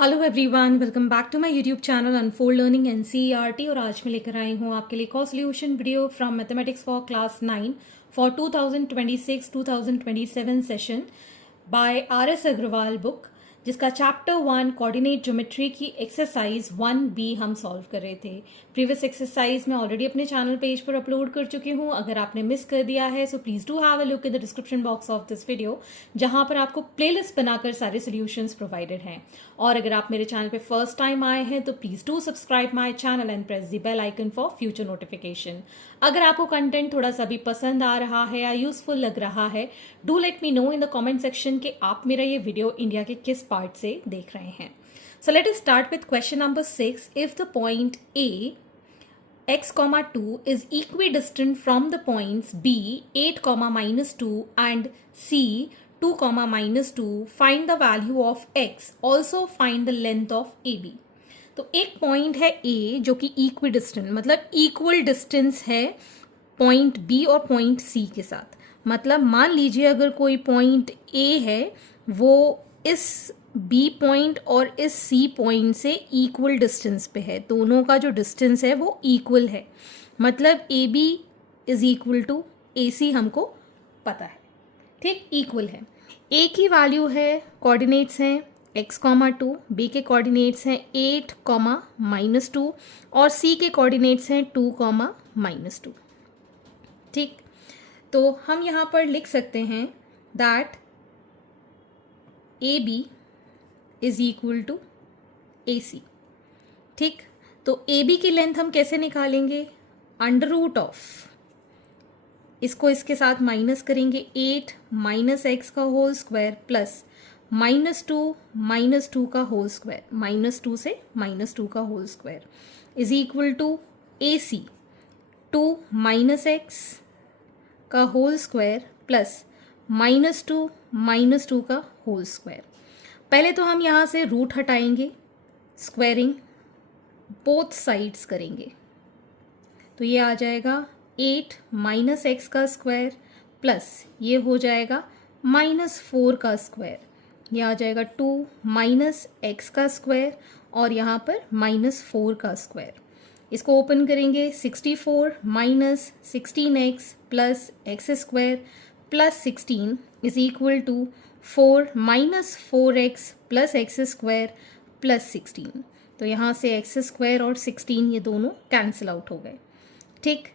Hello everyone, welcome back to my YouTube channel unfold learning NCERT. और आज मैं लेकर आई हूँ आपके लिए एक और solution video from mathematics for class 9 for 2026-2027 session by R S. Agarwal book, जिसका चैप्टर 1 कोऑर्डिनेट ज्योमेट्री की एक्सरसाइज 1B हम सॉल्व कर रहे थे। प्रीवियस एक्सरसाइज मैं ऑलरेडी अपने चैनल पेज पर अपलोड कर चुकी हूँ। अगर आपने मिस कर दिया है so please do have a look in the description box of this video, जहां पर आपको प्लेलिस्ट बनाकर सारे सॉल्यूशंस प्रोवाइडेड हैं। और अगर आप मेरे चैनल पे फर्स्ट टाइम आए हैं तो please do subscribe my channel and press the bell icon for future notification. अगर आपको कंटेंट थोड़ा सा भी पसंद आ रहा है या यूजफुल लग रहा है, do let me know in the comment section कि आप मेरा ये वीडियो इंडिया के किस पार्ट से देख रहे हैं। So let us start with question number 6। If the point A x, 2 is equidistant from the points B 8, -2 and C 2, -2, find the value of x, also find the length of AB। तो एक point है A जो कि equidistant मतलब equal distance है point B और point C के साथ। मतलब मान लीजिए अगर कोई पॉइंट A है वो इस B पॉइंट और इस C पॉइंट से इक्वल डिस्टेंस पे है, दोनों का जो डिस्टेंस है वो इक्वल है। मतलब AB is equal to AC हमको पता है, ठीक, इक्वल है। A की वैल्यू है, कोऑर्डिनेट्स हैं x, 2, B के कोऑर्डिनेट्स हैं 8, -2 और C के कोऑर्डिनेट्स हैं 2, -2। ठीक, तो हम यहाँ पर लिख सकते हैं that AB is equal to AC। ठीक, तो AB की लेंथ हम कैसे निकालेंगे? अंडर रूट ऑफ, इसको इसके साथ माइनस करेंगे, 8 -x का होल स्क्वायर प्लस -2 का होल स्क्वायर, -2 से -2 का whole square is equal to AC 2 -x का होल स्क्वायर प्लस -2 का होल स्क्वायर। पहले तो हम यहाँ से रूट हटाएंगे, स्क्वायरिंग बोथ साइड्स करेंगे, तो ये आ जाएगा 8 -x का स्क्वायर प्लस ये हो जाएगा -4 का स्क्वायर, ये आ जाएगा 2 -x का स्क्वायर और यहाँ पर -4 का स्क्वायर। इसको ओपन करेंगे, 64 -16x plus X square plus 16 is equal to 4 -4x plus X square plus 16। तो यहाँ से एक्स स्क्वायर और 16 ये दोनों कैंसिल आउट हो गए। ठीक,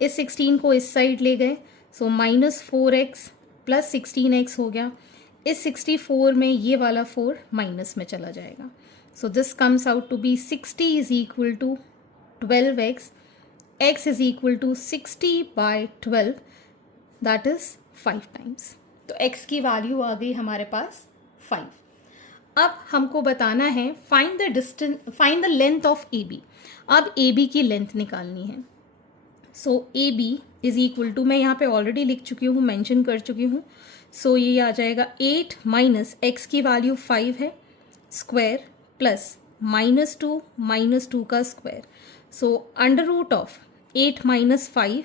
इस 16 को इस साइड ले गए, सो -4x प्लस 16x हो गया। इस 64 में ये वाला 4 माइनस में चला जाएगा, so this comes out to be 60 is equal to 12x, x is equal to 60/12, that is 5 times. तो x की वैल्यू आ गई हमारे पास 5। अब हमको बताना है find the length of AB। अब AB की लेंथ निकालनी है। So AB is equal to, मैं यहाँ पे ऑलरेडी लिख चुकी हूँ, मेंशन कर चुकी हूँ। सो ये आ जाएगा 8 -x की वैल्यू 5 है स्क्वायर प्लस -2 का square. So under root of 8 - 5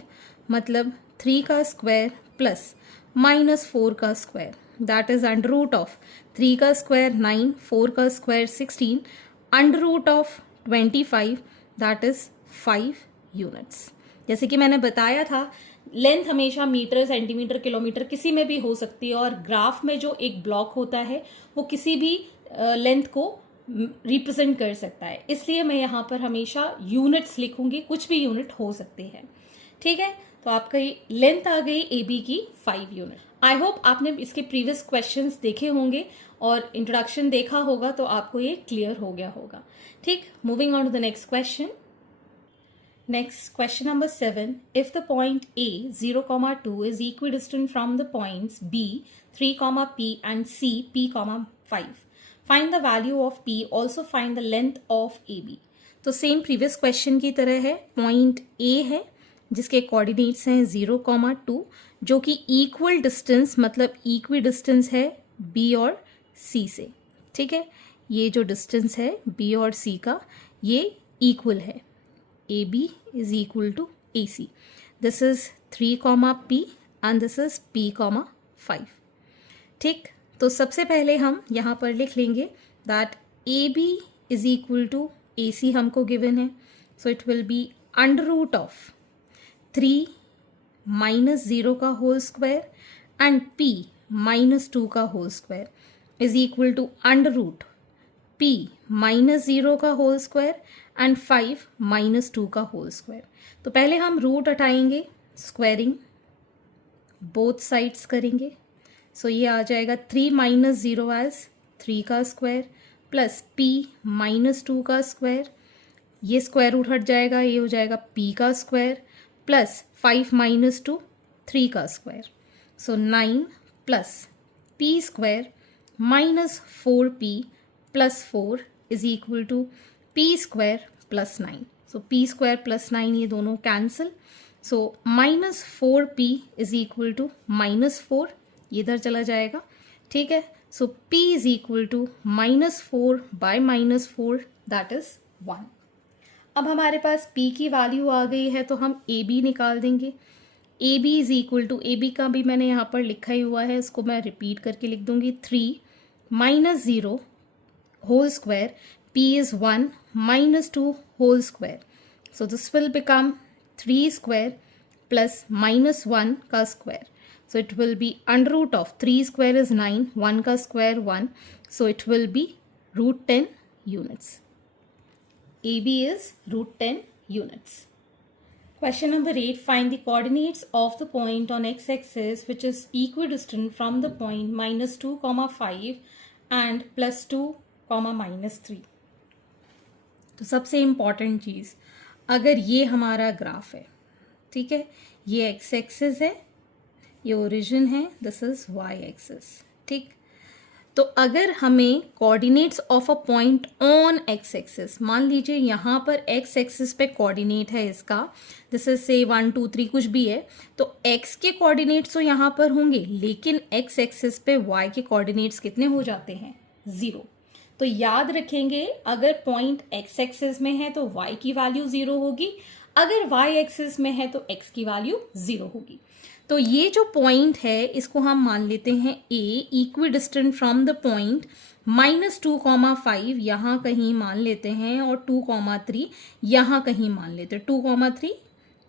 मतलब 3 का स्क्वायर प्लस -4 का square, that is under root of 3 का स्क्वायर 9, 4 का square 16, under root of 25, that is 5 units. जैसे कि मैंने बताया था, लेंथ हमेशा मीटर, सेंटीमीटर, किलोमीटर किसी में भी हो सकती है, और ग्राफ में जो एक ब्लॉक होता है वो किसी भी लेंथ को रिप्रेजेंट कर सकता है, इसलिए मैं यहाँ पर हमेशा यूनिट्स लिखूंगी, कुछ भी यूनिट हो सकते हैं। ठीक है, तो आपकी लेंथ आ गई AB की 5 यूनिट। आई होप आपने इसके प्रीवियस क्वेश्चंस देखे होंगे और इंट्रोडक्शन देखा होगा, तो आपको ये क्लियर हो गया होगा। ठीक, moving on to the next question. Next, question number 7. If the point A 0, 2 is equidistant from the points B 3, P and C P, 5, find the value of P, also find the length of AB। तो same previous question की तरह है। Point A है जिसके coordinates हैं 0, 2, जो कि equal distance मतलब इक्वी डिस्टेंस है B और C से। ठीक है, ये जो डिस्टेंस है B और C का ये इक्वल है। AB is equal to AC. This is 3, P and this is P, 5. ठीक, तो सबसे पहले हम यहाँ पर लिख लेंगे that A B is equal to A C हमको गिवन है, so it will be under root of 3 minus 0 का whole square and p minus 2 का whole square is equal to under root p minus 0 का whole square and 5 minus 2 का whole square. तो पहले हम root हटाएंगे, स्क्वायरिंग बोथ साइड्स करेंगे। सो ये आ जाएगा 3 माइनस 0 एज 3 का स्क्वायर प्लस p माइनस 2 का स्क्वायर, ये स्क्वायर रूट हट जाएगा, ये हो जाएगा p का स्क्वायर प्लस 5 माइनस 2 3 का square. So 9 plus p square minus 4p plus 4 is equal to p square plus 9। So p square plus 9 ये दोनों cancel, so minus 4p is equal to minus 4, ये इधर चला जाएगा, ठीक है। So p is equal to minus 4 by minus 4 that is 1। अब हमारे पास p की वैल्यू आ गई है तो हम ए बी निकाल देंगे। A B is equal to, A B का भी मैंने यहाँ पर लिखा ही हुआ है, इसको मैं रिपीट करके लिख दूंगी, 3 minus 0 whole square, p is 1 minus 2 whole square, so this will become 3 square plus minus 1 का square, so it will be under root of 3 square is 9, 1 का square 1, so it will be root 10 units. AB is root 10 units. Question number 8, find the coordinates of the point on x-axis which is equidistant from the point minus 2, 5 and plus 2, minus 3. तो सबसे important चीज़, अगर ये हमारा graph है, ठीक है, ये x axis है, ये ओरिजिन है, दिस इज वाई एक्सिस, ठीक। तो अगर हमें coordinates of a point on X axis, मान लीजिए यहाँ पर एक्स एक्सिस पे कोऑर्डिनेट है इसका, दिस इज से 1 2 3 कुछ भी है, तो एक्स के कोऑर्डिनेट्स तो यहाँ पर होंगे, लेकिन एक्स एक्सिस पे वाई के कोऑर्डिनेट्स कितने हो जाते हैं, 0। तो याद रखेंगे, अगर पॉइंट एक्स एक्सिस में है तो वाई की वैल्यू 0 होगी, अगर वाई एक्सिस में है तो एक्स की वैल्यू 0 होगी। तो ये जो पॉइंट है इसको हम मान लेते हैं A, equidistant from the point minus 2, 5 यहाँ कहीं मान लेते हैं और 2, 3 यहाँ कहीं मान लेते हैं, 2, 3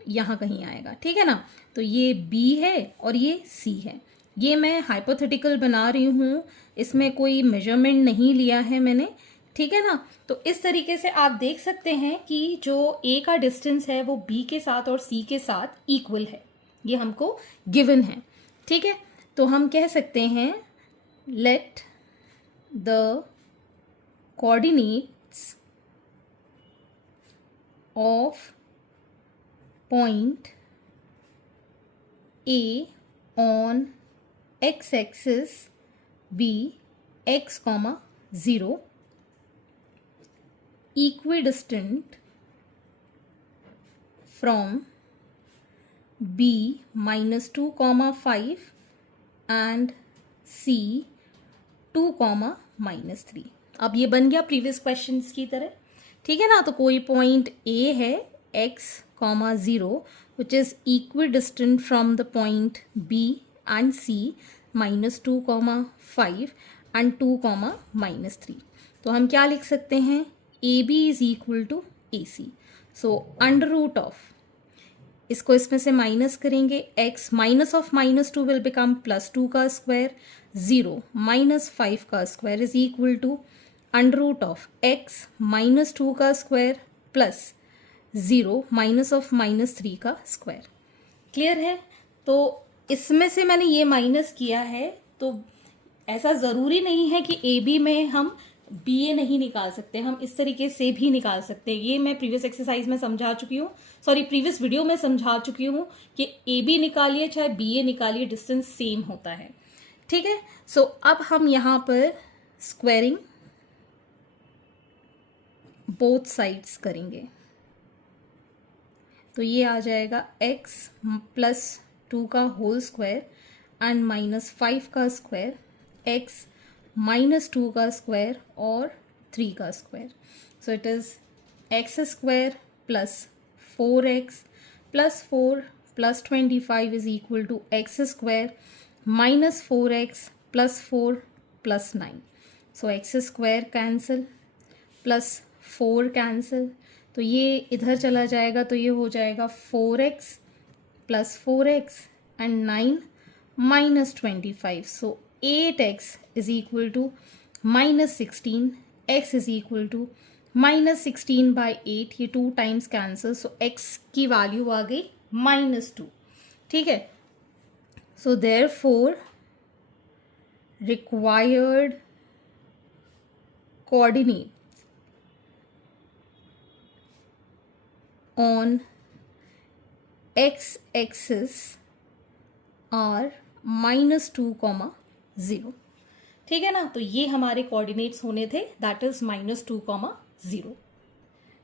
यहाँ कहीं आएगा, ठीक है ना। तो ये बी है और ये सी है, ये मैं हाइपोथेटिकल बना रही हूँ, इसमें कोई मेजरमेंट नहीं लिया है मैंने, ठीक है ना। तो इस तरीके से आप देख सकते हैं कि जो ए का डिस्टेंस है वो बी के साथ और सी के साथ इक्वल है, ये हमको गिवन है, ठीक है। तो हम कह सकते हैं let the coordinates of point A on X axis be x, 0 equidistant from b minus 2, 5 and c 2, minus 3। अब ये बन गया प्रीवियस क्वेश्चंस की तरह, ठीक है ना। तो कोई पॉइंट a है x, 0 which is equidistant from the point b and c minus 2, 5 and 2, minus 3। तो हम क्या लिख सकते हैं, A B is equal to A C. So under root of, इसको इसमें से माइनस करेंगे, x minus of minus 2 will become plus 2 का स्क्वायर, 0 माइनस 5 का square is equal to under root of x minus 2 का square plus 0 minus of minus 3 का square. Clear है। तो इसमें से मैंने ये माइनस किया है, तो ऐसा ज़रूरी नहीं है कि ए बी में हम बी ए नहीं निकाल सकते, हम इस तरीके से भी निकाल सकते हैं। ये मैं प्रीवियस एक्सरसाइज में समझा चुकी हूँ, सॉरी प्रीवियस वीडियो में समझा चुकी हूँ कि ए बी निकालिए चाहे बी ए निकालिए, डिस्टेंस सेम होता है, ठीक है। सो अब हम यहाँ पर स्क्वायरिंग बोथ साइड्स करेंगे, तो ये आ जाएगा x प्लस 2 का होल स्क्वायर एंड माइनस 5 का स्क्वायर, x माइनस 2 का स्क्वायर और 3 का square. So it is X square plus 4x plus 4 plus 25 is equal to X square minus 4x plus 4 plus 9। So X square cancel, plus 4 cancel, तो ये इधर चला जाएगा, तो ये हो जाएगा 4x plus 4x and 9 minus 25. So 8x is equal to minus 16, x is equal to minus 16 by 8. ये 2 टाइम्स कैंसिल, सो x की वैल्यू आ गई -2. ठीक है, so therefore required coordinate on x-axis are -2, 0. ठीक है ना, तो ये हमारे कोऑर्डिनेट्स होने थे, that is -2, 0.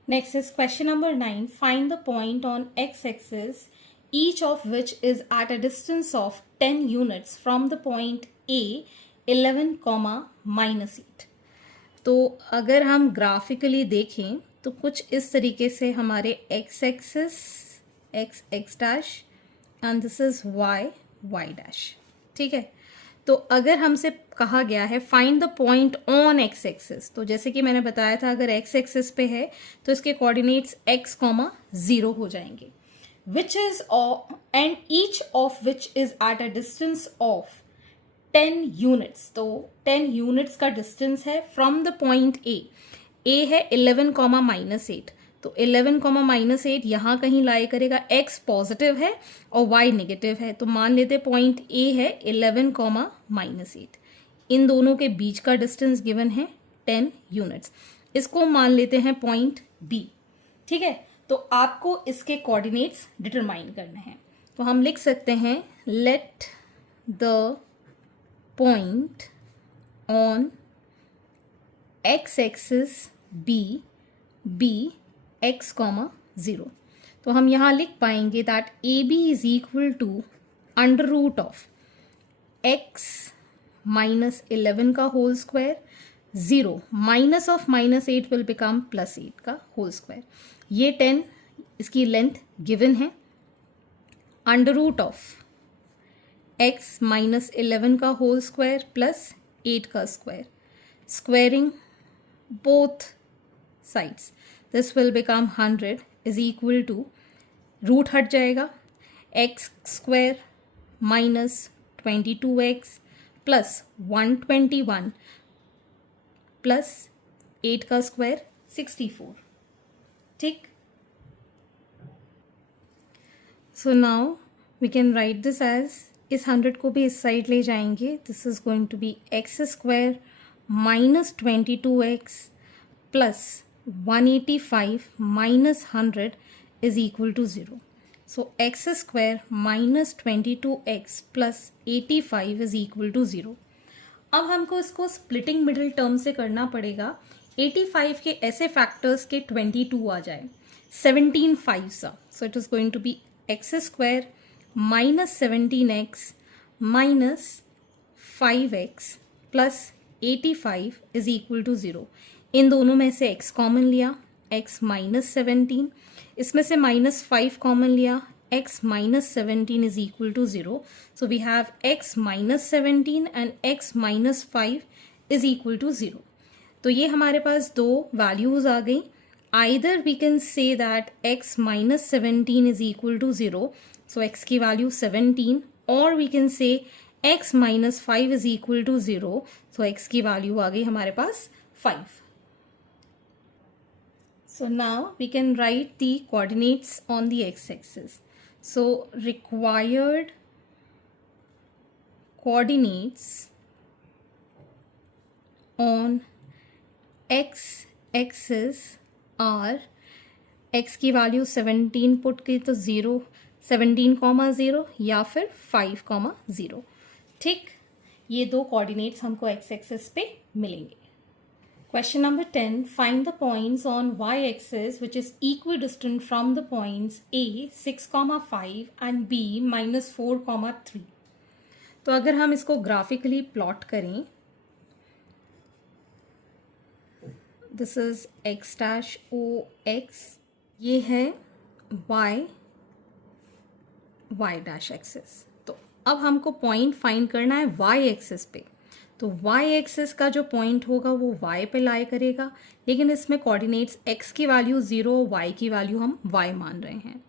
Next is question number 9. Find the point on x-axis each of which is at a distance of 10 units from the point A 11, -8. तो अगर हम ग्राफिकली देखें तो कुछ इस तरीके से हमारे x axis x dash and this is y dash. ठीक है, तो अगर हमसे कहा गया है find the point on x axis, तो जैसे कि मैंने बताया था अगर x एक्सिस पे है तो इसके कोऑर्डिनेट्स x, 0 हो जाएंगे. Which is and each of which is at a distance of 10 units. तो 10 units का distance है from the point A. A है 11, -8. तो 11, -8 यहाँ कहीं लाई करेगा. x पॉजिटिव है और y नेगेटिव है, तो मान लेते पॉइंट A है 11, -8. इन दोनों के बीच का डिस्टेंस गिवन है 10 यूनिट्स. इसको मान लेते हैं पॉइंट B. ठीक है, तो आपको इसके कोऑर्डिनेट्स डिटरमाइन करने हैं. तो हम लिख सकते हैं let the point on x axis be x, 0. तो हम यहाँ लिख पाएंगे that AB is equal to under root of x -11 का whole square, 0 minus of -8 will become +8 का होल स्क्वायर. ये 10 इसकी लेंथ गिवन है, अंडर रूट ऑफ x -11 का होल स्क्वायर प्लस 8 का square, squaring both sides, this will become 100 is equal to, root हट जाएगा, x square minus 22x plus 121 plus 8 का square 64. ठीक, so now we can write this as, इस 100 को भी इस साइड ले जाएंगे, this is going to be x square minus 22x plus 185 minus 100 is equal to 0. So x square minus 22x plus 85 is equal to 0. अब हमको इसको splitting middle term से करना पड़ेगा. 85 के ऐसे फैक्टर्स के 22 आ जाए, 17 5 सा, so it is going to be x square minus 17x minus 5x plus 85 is equal to 0. इन दोनों में से x कॉमन लिया, x माइनस 17, इसमें से -5 कॉमन लिया, x minus 17 is equal to 0. So we have x minus 17 and x minus 5 is equal to 0. तो ये हमारे पास दो वैल्यूज आ गई. Either we can say that x minus 17 is equal to 0, so x की वैल्यू 17, और we can say x minus 5 is equal to 0, so x की वैल्यू आ गई हमारे पास 5. So now we can write the coordinates on the x-axis. So required coordinates on x-axis are, x की value 17 put की तो 0, 17, 0 या फिर 5, 0. ठीक, ये दो कोऑर्डिनेट्स हमको x-axis पे मिलेंगे. Question number 10. Find the points on y-axis which is equidistant from the points A 6, 5 and B -4, 3. तो अगर हम इसको ग्राफिकली प्लॉट करें, this is x dash O x, ये है y डैश एक्सिस. तो अब हमको पॉइंट फाइंड करना है y एक्सिस पे. तो वाई एक्सिस का जो पॉइंट होगा वो वाई पे लाई करेगा, लेकिन इसमें कोऑर्डिनेट्स एक्स की वैल्यू 0, वाई की वैल्यू हम वाई मान रहे हैं।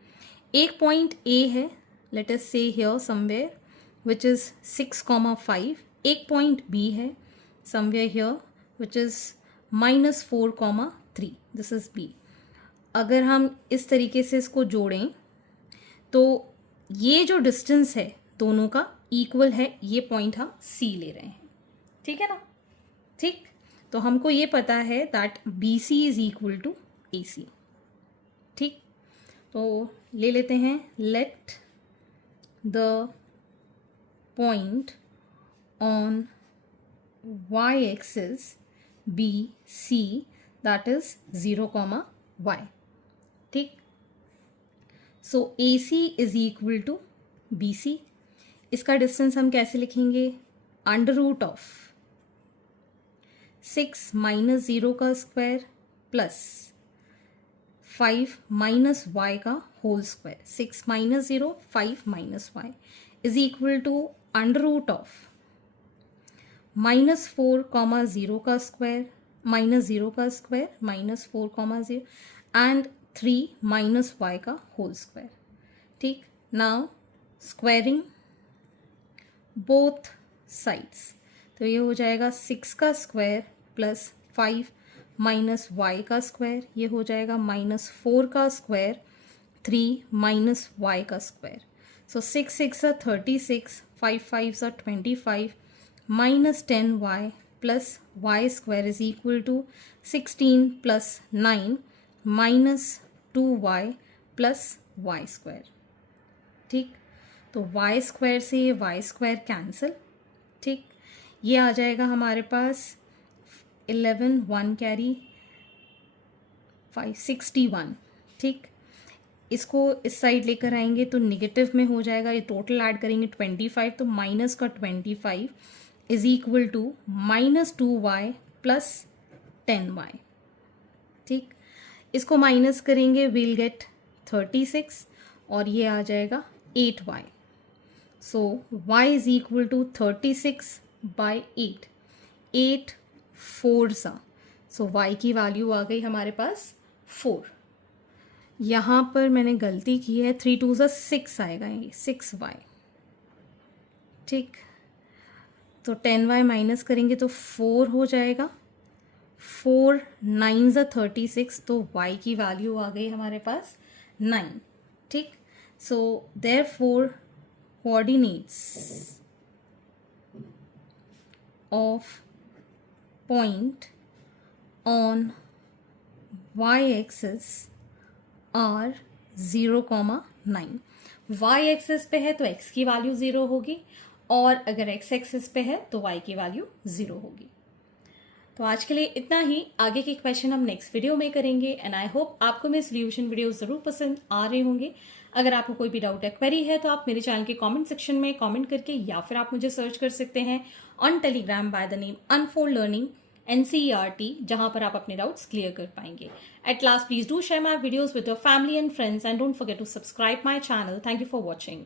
एक पॉइंट ए है, लेट अस से हियर समवेयर विच इज़ 6,5। एक पॉइंट बी है somewhere here which is -4,3, this is B. अगर हम इस तरीके से इसको जोड़ें तो ये जो डिस्टेंस है दोनों का इक्वल है, ये पॉइंट हम सी ले रहे हैं, ठीक है ना। ठीक, तो हमको ये पता है that B C is equal to A C. ठीक, तो ले लेते हैं, let the point on Y axis B C that is 0,y। ठीक, so A C is equal to B C. इसका डिस्टेंस हम कैसे लिखेंगे, अंडर रूट ऑफ 6 माइनस 0 का स्क्वायर प्लस 5 माइनस वाई का whole square. 6 minus 0, 5 minus Y is equal to under root of -4,0 का square, -0 का square, -4,0 and 3 minus Y का whole square. ठीक, नाउ स्क्वायरिंग बोथ साइड्स, तो ये हो जाएगा 6 का स्क्वायर प्लस 5 माइनस वाई का स्क्वायर, ये हो जाएगा -4 का स्क्वायर, 3 माइनस वाई का square. So 6 6 36, 5 5 25, minus 10y plus Y square is equal to 16 plus 9 minus 2y plus Y square. ठीक, तो y स्क्वायर से ये y स्क्वायर कैंसिल। ठीक, ये आ जाएगा हमारे पास 11, 1 कैरी 5, 61। ठीक, इसको इस साइड लेकर आएंगे तो निगेटिव में हो जाएगा, ये टोटल ऐड करेंगे 25, तो माइनस का 25 is equal to -2y plus 10y। ठीक, इसको माइनस करेंगे, विल गेट 36 और ये आ जाएगा 8y। So y is equal to 36 by 8, 8 4 सा, सो y की वैल्यू आ गई हमारे पास 4। यहाँ पर मैंने गलती की है, 3 2 सा 6 आएगा, ये 6y। ठीक, तो 10y माइनस करेंगे तो 4 हो जाएगा, 4 9 सा 36, तो y की वैल्यू आ गई हमारे पास 9। ठीक, so therefore coordinates of point on y-axis are 0,9। y-axis पे है तो x की वैल्यू 0 होगी, और अगर x-axis पे है तो y की वैल्यू 0 होगी। तो आज के लिए इतना ही, आगे के क्वेश्चन हम नेक्स्ट वीडियो में करेंगे। एंड आई होप आपको मेरे सॉल्यूशन वीडियो जरूर पसंद आ रहे होंगे। अगर आपको कोई भी डाउट या क्वेरी है तो आप मेरे चैनल के कमेंट सेक्शन में कमेंट करके, या फिर आप मुझे सर्च कर सकते हैं on Telegram by the name unfold learning NCERT, जहां पर आप अपने डाउट्स क्लियर कर पाएंगे। At last, please do share my videos with your family and friends and don't forget to subscribe my channel. Thank you for watching.